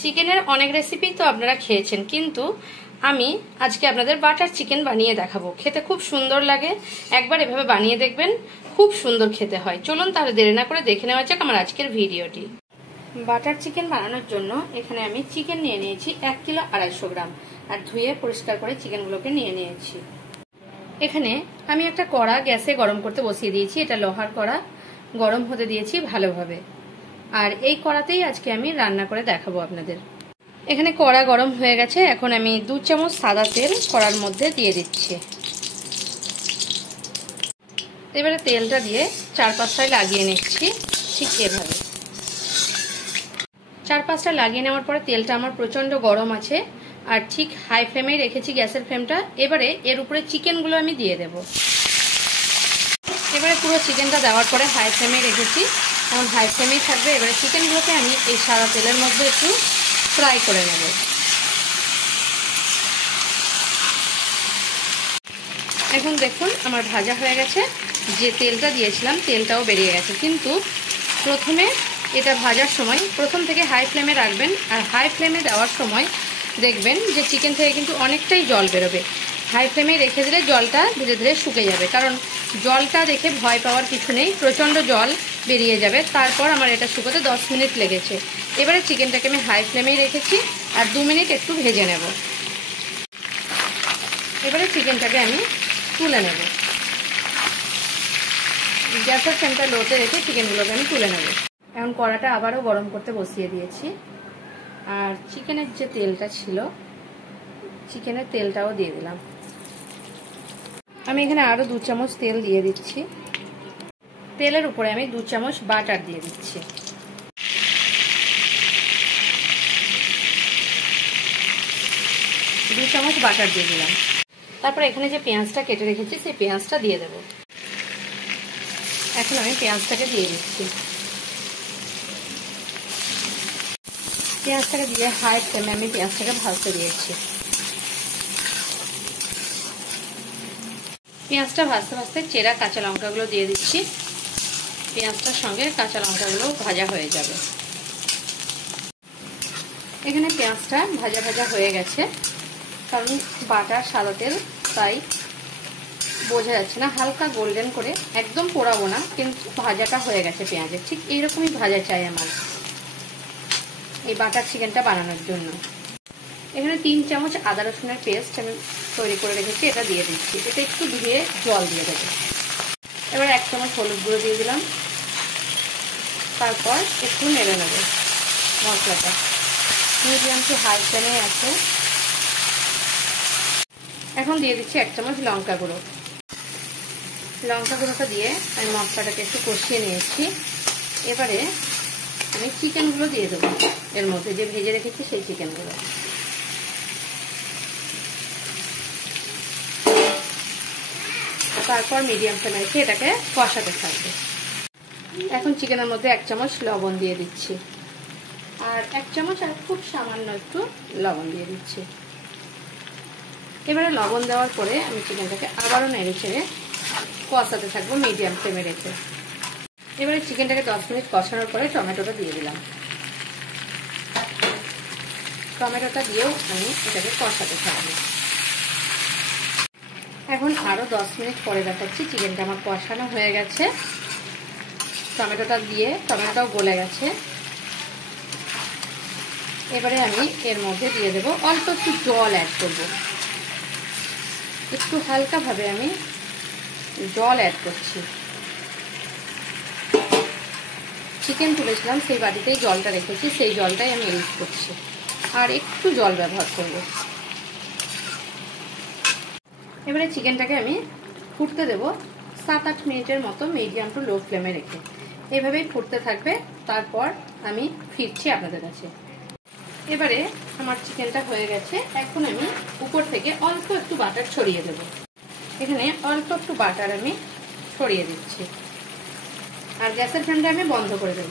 চিকেনের অনেক রেসিপি তো আপনারা খেয়েছেন, কিন্তু আমি আজকে আপনাদের বাটার চিকেন বানিয়ে দেখাবো। খেতে খুব সুন্দর লাগে, একবার এভাবে বানিয়ে দেখবেন, খুব সুন্দর খেতে হয়। চলুন তাহলে দেরি না করে দেখে নেওয়া যাক আমার আজকের ভিডিওটি। বাটার চিকেন বানানোর জন্য এখানে আমি চিকেন নিয়ে নিয়েছি 1 কিলো 250 গ্রাম, আর ধুয়ে পরিষ্কার করে চিকেনগুলোকে নিয়ে নিয়েছি। এখানে আমি একটা কড়া গ্যাসে গরম করতে বসিয়ে দিয়েছি। এটা লোহার কড়া, গরম হতে দিয়েছি ভালোভাবে। আর এই কড়াতেই আজকে আমি রান্না করে দেখাবো আপনাদের। এখানে কড়া গরম হয়ে গেছে, এখন আমি 2 চামচ সাদা তেল কড়ার মধ্যে দিয়ে দিচ্ছি। এবারে তেলটা দিয়ে চারপাশটায় লাগিয়ে নিচ্ছি, ঠিক এভাবে। চারপাশটা লাগিয়ে নেওয়ার পরে তেলটা আমার প্রচণ্ড গরম আছে, আর ঠিক হাই ফ্লেমেই রেখেছি গ্যাসের ফ্লেমটা। এবারে এর উপরে চিকেনগুলো আমি দিয়ে দেব। এবারে পুরো চিকেনটা দেওয়ার পরে হাই ফ্লেমে রেখেছি, এখন হাই ফ্লেমেই থাকবে। এবারে চিকেনগুলোকে আমি এই সাদা তেলের মধ্যে একটু ফ্রাই করে নেব। এখন দেখুন আমার ভাজা হয়ে গেছে, যে তেলটা দিয়েছিলাম তেলটাও বেরিয়ে গেছে। কিন্তু প্রথমে এটা ভাজার সময় প্রথম থেকে হাই ফ্লেমে রাখবেন, আর হাই ফ্লেমে দেওয়ার সময় দেখবেন যে চিকেন থেকে কিন্তু অনেকটাই জল বেরোবে। হাই ফ্লেমে রেখে দিলে জলটা ধীরে ধীরে শুকে যাবে, কারণ জলটা দেখে ভয় পাওয়ার কিছু নেই, প্রচণ্ড জল বেরিয়ে যাবে। তারপর আমার এটা শুকোতে 10 মিনিট লেগেছে। এবারে চিকেনটাকে আমি হাই ফ্লেমেই রেখেছি, আর 2 মিনিট একটু ভেজে নেব। এবারে চিকেনটাকে আমি তুলে নেব। গ্যাসের ফ্লেমটা লোতে রেখে চিকেনগুলোকে আমি তুলে নেব। এখন কড়াটা আবারও গরম করতে বসিয়ে দিয়েছি, আর চিকেনের যে তেলটা ছিল চিকেনের তেলটাও দিয়ে দিলাম। আমি এখানে আরও 2 চামচ তেল দিয়ে দিচ্ছি। তেলের উপরে আমি 2 চামচ বাটার দিয়ে দিচ্ছি। দু চামচ বাটার দিয়ে দিলাম। তারপর এখানে যে পেঁয়াজটা কেটে রেখেছি সেই পেঁয়াজটা দিয়ে দেব। এখন আমি পেঁয়াজটাকে দিয়ে দিচ্ছি। পেঁয়াজটাকে দিয়ে হাই ফ্লেমে আমি পেঁয়াজটাকে ভাজতে দিয়েছি। পেঁয়াজটা ভাজতে ভাজতে চেরা কাঁচা লঙ্কাগুলো দিয়ে দিচ্ছি। পেঁয়াজটার সঙ্গে কাঁচা লঙ্কাগুলো ভাজা হয়ে যাবে। এখানে পেঁয়াজটা ভাজা ভাজা হয়ে গেছে, কারণ বাটার সাদা তেল, তাই বোঝা যাচ্ছে না। হালকা গোল্ডেন করে, একদম পোড়াবো না, কিন্তু ভাজাটা হয়ে গেছে পেঁয়াজের। ঠিক এইরকমই ভাজা চাই আমার এই বাটার চিকেনটা বানানোর জন্য। এখানে 3 চামচ আদা রসুনের পেস্ট আমি তৈরি করে রেখেছি, এটা দিয়ে দিচ্ছি। এটা একটু ধুয়ে জল দিয়ে দেবো। এবার 1 চামচ হলুদ গুঁড়ো দিয়ে দিলাম। তারপর একটু নেড়ে নেব মশলাটা। মিডিয়াম টু হাই ফ্লেমে আছে। এখন দিয়ে দিচ্ছি 1 চামচ লঙ্কা গুঁড়ো। লঙ্কা গুঁড়োটা দিয়ে আমি মশলাটাকে একটু কষিয়ে নিয়েছি। এবারে আমি চিকেনগুলো দিয়ে দেবো এর মধ্যে, যে ভেজে রেখেছি সেই চিকেনগুলো। তারপর মিডিয়াম ফ্লেমে রেখে এটাকে কষাতে থাকবে। এখন চিকেনের মধ্যে 1 চামচ লবণ দিয়ে দিচ্ছি, আর 1 চামচ আর খুব সামান্য একটু লবণ দিয়ে দিচ্ছি। এবারে লবণ দেওয়ার পরে আমি চিকেনটাকে আবারও নেড়ে চেড়ে কষাতে থাকবো মিডিয়াম ফ্লেমে রেখে। এবারে চিকেনটাকে 10 মিনিট কষানোর পরে টমেটোটা দিয়ে দিলাম। টমেটোটা দিয়েও আমি এটাকে কষাতে থাকবো। এখন আরও 10 মিনিট পরে দেখাচ্ছি চিকেনটা আমার কষানো হয়ে গেছে। টমেটোটা দিয়ে টমেটোটাও গলে গেছে। এবারে আমি এর মধ্যে দিয়ে দেবো অল্প একটু জল অ্যাড করব। একটু হালকাভাবে আমি জল অ্যাড করছি। চিকেন তুলেছিলাম সেই বাটিতেই জলটা রেখেছি, সেই জলটাই আমি ইউজ করছি, আর একটু জল ব্যবহার করব। এবারে চিকেনটাকে আমি ফুটতে দেব 7-8 মিনিটের মতো, মিডিয়াম টু লো ফ্লেমে রেখে। এভাবেই ফুটতে থাকবে। তারপর আমি ফিরছি আপনাদের কাছে। এবারে আমার চিকেনটা হয়ে গেছে। এখন আমি উপর থেকে অল্প একটু বাটার ছড়িয়ে দেব। এখানে অল্প একটু বাটার আমি ছড়িয়ে দিচ্ছি, আর গ্যাসের ফ্লেমটা আমি বন্ধ করে দেব।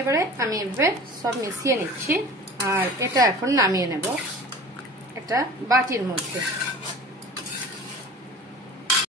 এবারে আমি এভাবে সব মিশিয়ে নিচ্ছি, আর এটা এখন নামিয়ে নেব একটা বাটির মধ্যে।